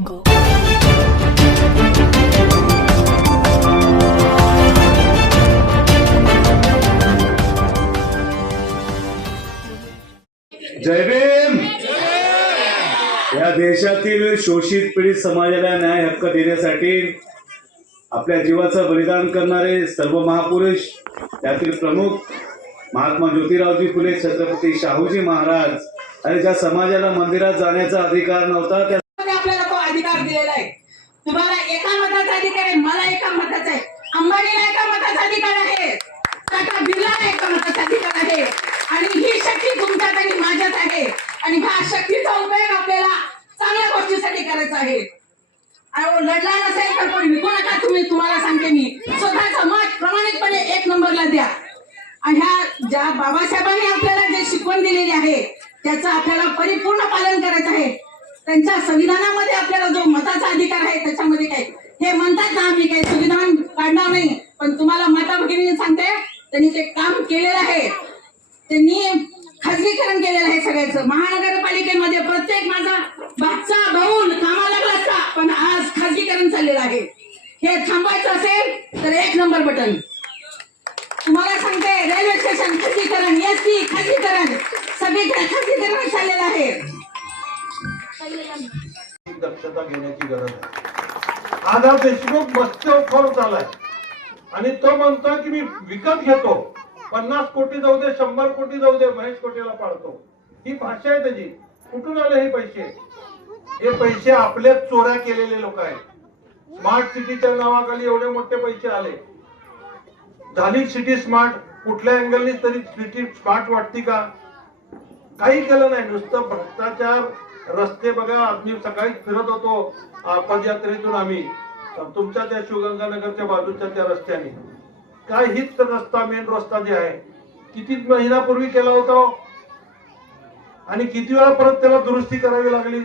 जय भीम! या देशातील शोषित पीडित समाजाला न्याय हक्क देण्यासाठी आपल्या जीवाचं बलिदान करणारे सर्व महापुरुष त्यातील प्रमुख महात्मा ज्योतिरावजी फुले छत्रपती शाहूजी महाराज आणि ज्या समाजाला मंदिरात जाण्याचा अधिकार नव्हता त्या अधिकार दिलेला आहे. तुम्हाला एका मताचा अधिकार आहे मला एका मताचा आहे. अंबानीला एका मताचा अधिकार आहे. टाटा एका मताचा अधिकार आहे. आणि ही शक्ती तुमच्यात आणि माझ्यात आहे. आणि हा शक्तीचा उपयोग आपल्याला चांगल्या गोष्टीसाठी करायचा आहे. लढला नसेल तर पण विकू नका तुम्ही तुम्हाला सांगते मी. स्वतःचा मत प्रमाणितपणे एक नंबरला द्या. आणि ह्या ज्या बाबासाहेबांनी आपल्याला जे शिकवण दिलेली आहे त्याचं आपल्याला परिपूर्ण पालन करायचं आहे. त्यांच्या संविधानामध्ये आपल्याला जो अधिकार आहे त्याच्यामध्ये काय? हे म्हणतात ना आम्ही काही संविधान काढणार नाही. पण तुम्हाला माता भगिनी सांगते त्यांनी जे काम केलेलं आहे त्यांनी खाजगीकरण केलेलं आहे सगळ्याचं. महानगरपालिकेमध्ये प्रत्येक माझा भाचा भाऊन कामाला लागला असता पण आज खाजगीकरण चाललेलं आहे. हे थांबायचं असेल तर एक नंबर बटन. तुम्हाला सांगते रेल्वे स्टेशन खाजगीकरण एस टी खाजगीकरण सगळीकडे खाजगीकरण चाललेलं आहे. दक्षता घेण्याची गरज आहे. आधार देशमुख मत्स्योत्सव चालाय आणि तो म्हणतो की मी विकत घेतो. पन्नास कोटी जाऊ दे शंभर कोटी जाऊ दे महेश कोटीला पाडतो ही भाषा आहे त्याची. कुठून आले हे पैसे? हे पैसे आपल्या चोऱ्या केलेले लोक आहेत. स्मार्ट सिटीच्या नावाखाली एवढे मोठे पैसे आले. झाली सिटी स्मार्ट कुठल्या अँगलनी तरी सिटी स्मार्ट वाटती का? काही केलं नाही. नुसतं भ्रष्टाचार रस्ते बघा आज मी सकाळी फिरत होतो पदयात्रेतून आम्ही. तुमच्या त्या शिवगंगानगरच्या बाजूच्या त्या रस्त्याने. काय हीच रस्ता मेन रस्ता जे आहे? किती महिन्यापूर्वी केला होता? आणि किती वेळा परत त्याला दुरुस्ती करावी लागली?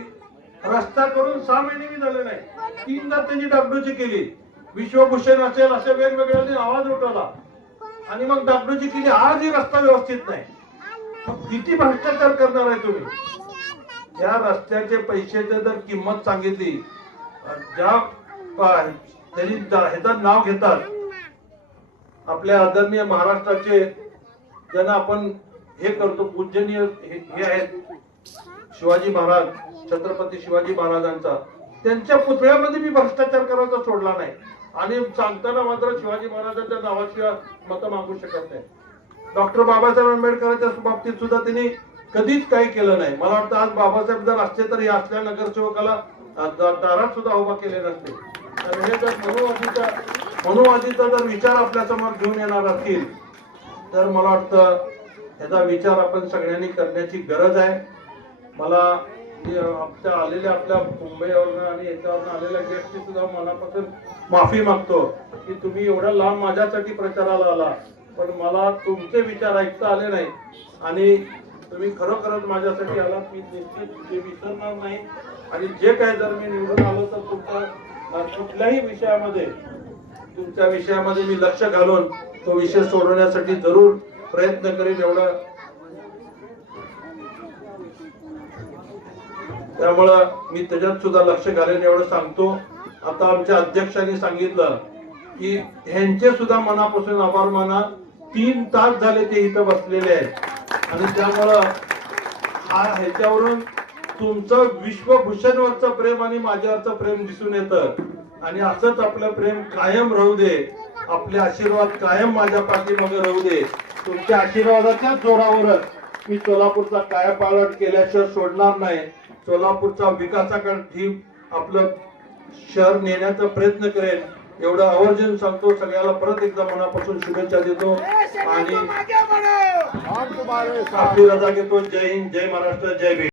रस्ता करून सहा महिने मी झाले नाही. तीनदा त्याची डागडुजी केली. विश्वभूषण असेल असे वेगवेगळ्या आवाज उठवला. आणि मग डागडूची केली. आजही रस्ता व्यवस्थित नाही. किती भ्रष्टाचार करणार आहे तुम्ही? या रस्त्याचे पैशाचे जर किंमत सांगितली ज्या त्यांनी ह्याचं नाव घेतात. आपल्या आदरणीय महाराष्ट्राचे ज्यांना आपण हे करतो पूजनीय हे हे आहेत. शिवाजी महाराज छत्रपती शिवाजी महाराजांचा. त्यांच्या पुतळ्यामध्ये मी भ्रष्टाचार करायचा सोडला नाही. आणि सांगताना मात्र शिवाजी महाराजांच्या नावाशिवाय मतं मागू शकत नाही. डॉक्टर बाबासाहेब आंबेडकरांच्या बाबतीत सुद्धा त्यांनी कधीच काही केलं नाही. मला वाटतं आज बाबासाहेब जर असते तर या असल्या नगरसेवकाला दारात सुद्धा उभा केले नसते. तर हे जर मनोवादीचा मनोवादीचा जर विचार आपल्यासमोर घेऊन येणार असतील तर मला वाटतं याचा विचार आपण सगळ्यांनी करण्याची गरज आहे. मला आमच्या आलेल्या आपल्या मुंबईवरनं आणि याच्यावरनं आलेल्या गेस्टची सुद्धा मनापासून माफी मागतो की तुम्ही एवढा लांब माझ्यासाठी प्रचाराला आला पण मला तुमचे विचार ऐकता आले नाही आणि तुम्ही खरोखरच माझ्यासाठी आलात मी निश्चित ते विसरणार नाही. आणि जे काय जर मी निवडून आलो तर तुमचा कुठल्याही विषयामध्ये तुमच्या विषयामध्ये मी लक्ष घालून तो विषय सोडवण्यासाठी जरूर प्रयत्न करेन एवढा. त्यामुळं मी त्याच्यात सुद्धा लक्ष घालेन एवढं सांगतो. आता आमच्या अध्यक्षांनी सांगितलं की ह्यांचे सुद्धा मनापासून आभार माना. तीन तास झाले ते इथं बसलेले आहेत. आणि त्यामुळं हा ह्याच्यावरून तुमचं विश्वभूषणवरचं प्रेम आणि माझ्यावरचं प्रेम दिसून येतं. आणि असंच आपलं प्रेम कायम राहू दे. आपले आशीर्वाद कायम माझ्या पाठीमागे राहू दे. तुमच्या आशीर्वादाच्या जोरावरच मी सोलापूरचा कायापालट केल्याशिवाय सोडणार नाही. सोलापूरचा विकासाकडे आपलं शहर नेण्याचा प्रयत्न करेन. एवढं आवर्जून सांगतो सगळ्याला परत एकदा मनापासून शुभेच्छा देतो. आणि आपली रजा घेतो. जय हिंद जय महाराष्ट्र जय भीम.